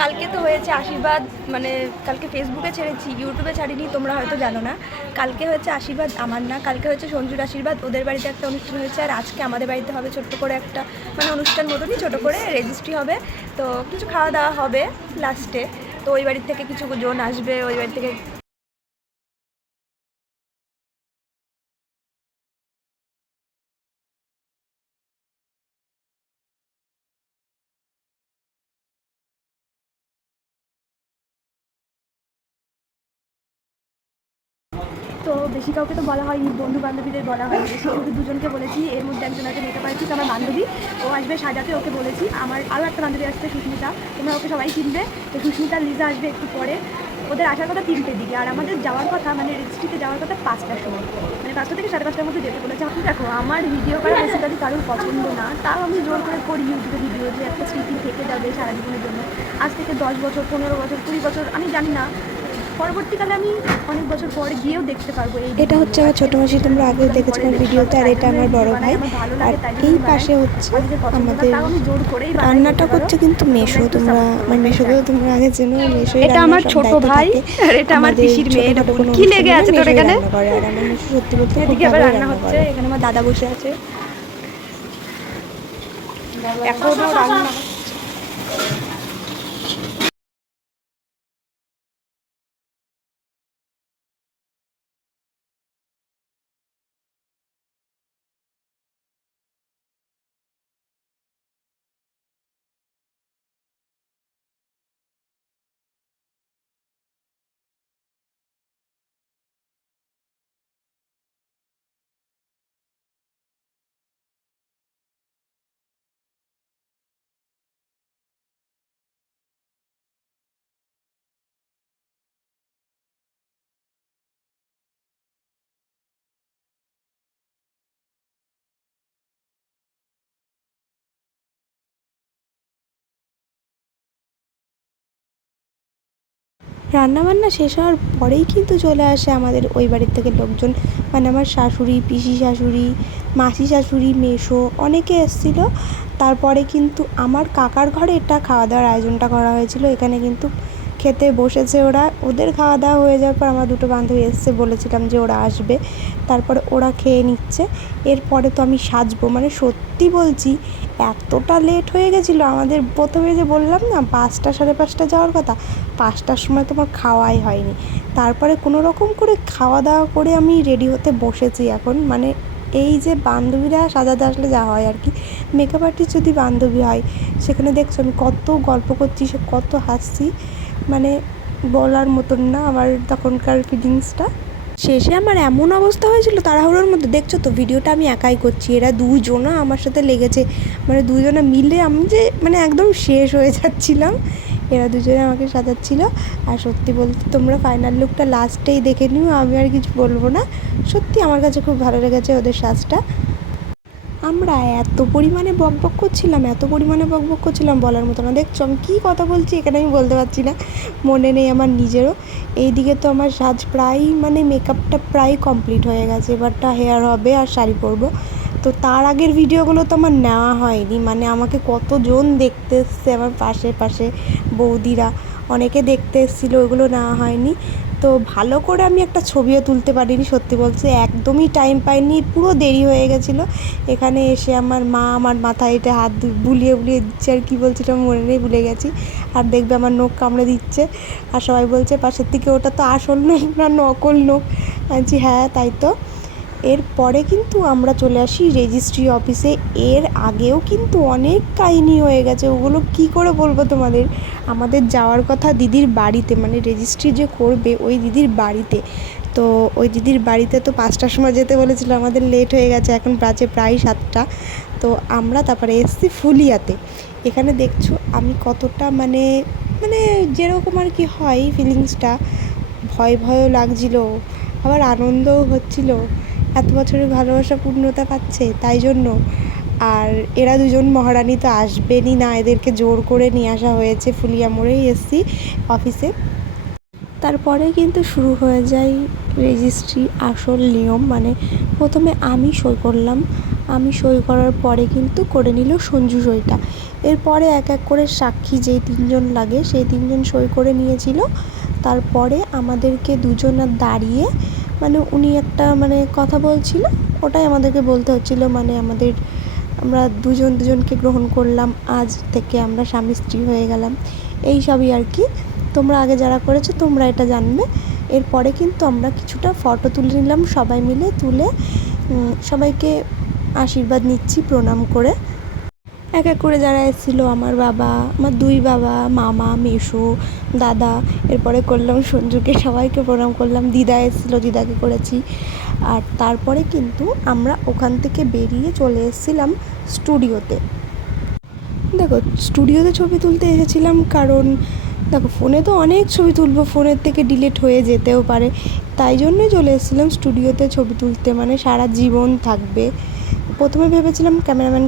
কালকে তো হয়েছে আশীর্বাদ, মানে কালকে ফেসবুকে ছেড়েছি, ইউটিউবে ছাড়িনি, তোমরা হয়তো জানো না। কালকে হয়েছে আশীর্বাদ, আমার না, কালকে হচ্ছে সঞ্জুর আশীর্বাদ। ওদের বাড়িতে একটা অনুষ্ঠান হয়েছে, আর আজকে আমাদের বাড়িতে হবে ছোট্ট করে একটা, মানে অনুষ্ঠান মতনই ছোটো করে রেজিস্ট্রি হবে। তো কিছু খাওয়া দাওয়া হবে লাস্টে। তো ওই বাড়ির থেকে কিছু জন আসবে, ওই বাড়ি থেকে তো বেশি কাউকে তো বলা হয়নি, বন্ধু বান্ধবীদের বলা হয়নি, শুধু দুজনকে বলেছি। এর মধ্যে একজন আছে মেকআপ আর্টিস্ট, আমার বান্ধবী, ও আসবে সাজাতে, ওকে বলেছি। আমার আরও একটা বান্ধবী আসছে সুস্মিতা, তোমরা ওকে সবাই চিনবে। তো সুস্মিতা লিজা আসবে একটু পরে। ওদের আসার কথা 3টের দিকে, আর আমাদের যাওয়ার কথা, মানে রেজিস্ট্রিতে যাওয়ার কথা 5টার সময়, মানে 5টা থেকে 5:30টার মধ্যে যেতে বলেছে। আপনি দেখো, আমার ভিডিও করা বেসিক্যালি কারোর পছন্দ না, তাও আমি জোর করে করি ইউটিউবে ভিডিও, যে একটা স্মৃতি থেকে যাবে সারা জীবনের জন্য। আজ থেকে 10 বছর, 15 বছর, 20 বছর, আমি জানি না, পরবর্তীকালে আমি অনেক বছর পরে গিয়েও দেখতে পারবো। এটা হচ্ছে আমার ছোটো মাসি, তোমরা আগেও দেখেছো আমার ভিডিওতে, আর এটা আমার বড় ভাই। আর এই পাশে হচ্ছে আমাদের রান্নাটা করছে কিন্তু মেশো, তোমরা আমার মেশোকেও তোমরা আগে চেনো, মেশো। এটা আমার ছোট ভাই, আর এটা আমার পিসির মেয়ে। কি লেগে আছে তোর এখানে? আর আমার মেশো সত্যি বলতে এদিকে আবার রান্না হচ্ছে, এখানে আমার দাদা বসে আছে, এখনো রান্না হচ্ছে। রান্নাবান্না শেষ হওয়ার পরেই কিন্তু চলে আসে আমাদের ওই বাড়ির থেকে লোকজন, মানে আমার শাশুড়ি, পিসি শাশুড়ি, মাসি শাশুড়ি, মেসো, অনেকে এসেছিলো। তারপরে কিন্তু আমার কাকার ঘরে এটা খাওয়া দাওয়ার আয়োজনটা করা হয়েছিল। এখানে কিন্তু খেতে বসেছে ওরা, ওদের খাওয়া দাওয়া হয়ে যাওয়ার পর আমার দুটো বান্ধবী এসছে, বলেছিলাম যে ওরা আসবে, তারপরে ওরা খেয়ে নিচ্ছে। এরপরে তো আমি সাজবো, মানে সত্যি বলছি এতটা লেট হয়ে গেছিলো আমাদের। প্রথমে যে বললাম না 5টা 5:30 যাওয়ার কথা, 5টার সময় তোমার খাওয়াই হয়নি। তারপরে কোনো রকম করে খাওয়া দাওয়া করে আমি রেডি হতে বসেছি এখন। মানে এই যে বান্ধবীরা সাজাতে আসলে যা হয় আর কি, মেকআপ আর্টিস্ট যদি বান্ধবী হয়, সেখানে দেখছো আমি কত গল্প করছি, সে কত হাসছি, মানে বলার মতন না আমার তখনকার ফিলিংসটা। শেষে আমার এমন অবস্থা হয়েছিল তাড়াহুড়োর মধ্যে, দেখছো তো ভিডিওটা আমি একাই করছি, এরা দুজনা আমার সাথে লেগেছে, মানে দুজনা মিলে আমি যে মানে একদম শেষ হয়ে যাচ্ছিলাম। এরা দুজনে আমাকে সাজাচ্ছিল। আর সত্যি বলতে তোমরা ফাইনাল লুকটা লাস্টেই দেখে নিও, আমি আর কিছু বলবো না। সত্যি আমার কাছে খুব ভালো লেগেছে ওদের সাজটা। আমরা এত পরিমাণে বকবক করছিলাম, এত পরিমাণে বকবক করছিলাম বলার মতো না। দেখছো আমি কী কথা বলছি এখানে আমি বলতে পারছি না, মনে নেই আমার নিজেরও। এইদিকে তো আমার সাজ প্রায়, মানে মেকআপটা প্রায় কমপ্লিট হয়ে গেছে, এবারটা হেয়ার হবে আর শাড়ি পরবো। তো তার আগের ভিডিওগুলো তো আমার নেওয়া হয়নি, মানে আমাকে কতজন দেখতে এসছে, আমার পাশে পাশে বৌদিরা অনেকে দেখতে এসেছিলো, ওগুলো নেওয়া হয়নি। তো ভালো করে আমি একটা ছবিও তুলতে পারিনি, সত্যি বলছি একদমই টাইম পাইনি, পুরো দেরি হয়ে গেছিলো। এখানে এসে আমার মা আমার মাথায় এটা হাত বুলিয়ে বুলিয়ে দিচ্ছে, আর কী বলছিলাম মনে নেই, ভুলে গেছি। আর দেখবে আমার নখ কামড়ে দিচ্ছে, আর সবাই বলছে পাশের থেকে ওটা তো আসল নখ না নকল নখ। বলছি হ্যাঁ তাই তো। এরপরে কিন্তু আমরা চলে আসি রেজিস্ট্রি অফিসে। এর আগেও কিন্তু অনেক কাহিনী হয়ে গেছে, ওগুলো কি করে বলবো তোমাদের। আমাদের যাওয়ার কথা দিদির বাড়িতে, মানে রেজিস্ট্রি যে করবে ওই দিদির বাড়িতে। তো ওই দিদির বাড়িতে তো 5টার সময় যেতে বলেছিল, আমাদের লেট হয়ে গেছে, এখন বাজে প্রায় 7টা। তো আমরা তারপরে এসেছি ফুলিয়াতে। এখানে দেখছো আমি কতটা মানে মানে যেরকম আর কি হয় ফিলিংসটা, ভয় ভয়ও লাগছিলো, আবার আনন্দও হচ্ছিলো, এত বছরের ভালোবাসা পূর্ণতা পাচ্ছে তাই জন্য। আর এরা দুজন মহারানী তো আসবেনই না, এদেরকে জোর করে নিয়ে আসা হয়েছে, ফুলিয়া মোড়েই এসছি অফিসে। তারপরে কিন্তু শুরু হয়ে যায় রেজিস্ট্রি আসল নিয়ম, মানে প্রথমে আমি সই করলাম, আমি সই করার পরে কিন্তু করে নিল সঞ্জু সইটা। এরপরে এক এক করে সাক্ষী যেই 3 জন লাগে সেই 3 জন সই করে নিয়েছিল। তারপরে আমাদেরকে দুজনা দাঁড়িয়ে মানে উনি একটা মানে কথা বলছিল, ওটাই আমাদেরকে বলতে হচ্ছিলো মানে আমরা দুজনকে গ্রহণ করলাম, আজ থেকে আমরা স্বামী স্ত্রী হয়ে গেলাম, এই সবই আর কি। তোমরা আগে যারা করেছো তোমরা এটা জানবে। এরপরে কিন্তু আমরা কিছুটা ফটো তুলে নিলাম সবাই মিলে, তুলে সবাইকে আশীর্বাদ নিচ্ছি প্রণাম করে। এক এক করে যারা এসেছিলো, আমার বাবা, আমার 2 বাবা, মামা, মেসো, দাদা, এরপরে করলাম সঞ্জুকে, সবাইকে প্রণাম করলাম। দিদা এসেছিলো, দিদাকে করেছি। আর তারপরে কিন্তু আমরা ওখান থেকে বেরিয়ে চলে এসেছিলাম স্টুডিওতে। দেখো স্টুডিওতে ছবি তুলতে এসেছিলাম কারণ দেখো ফোনে তো অনেক ছবি তুলবো, ফোনের থেকে ডিলিট হয়ে যেতেও পারে, তাই জন্যই চলে এসেছিলাম স্টুডিওতে ছবি তুলতে, মানে সারা জীবন থাকবে। প্রথমে ভেবেছিলাম ক্যামেরাম্যান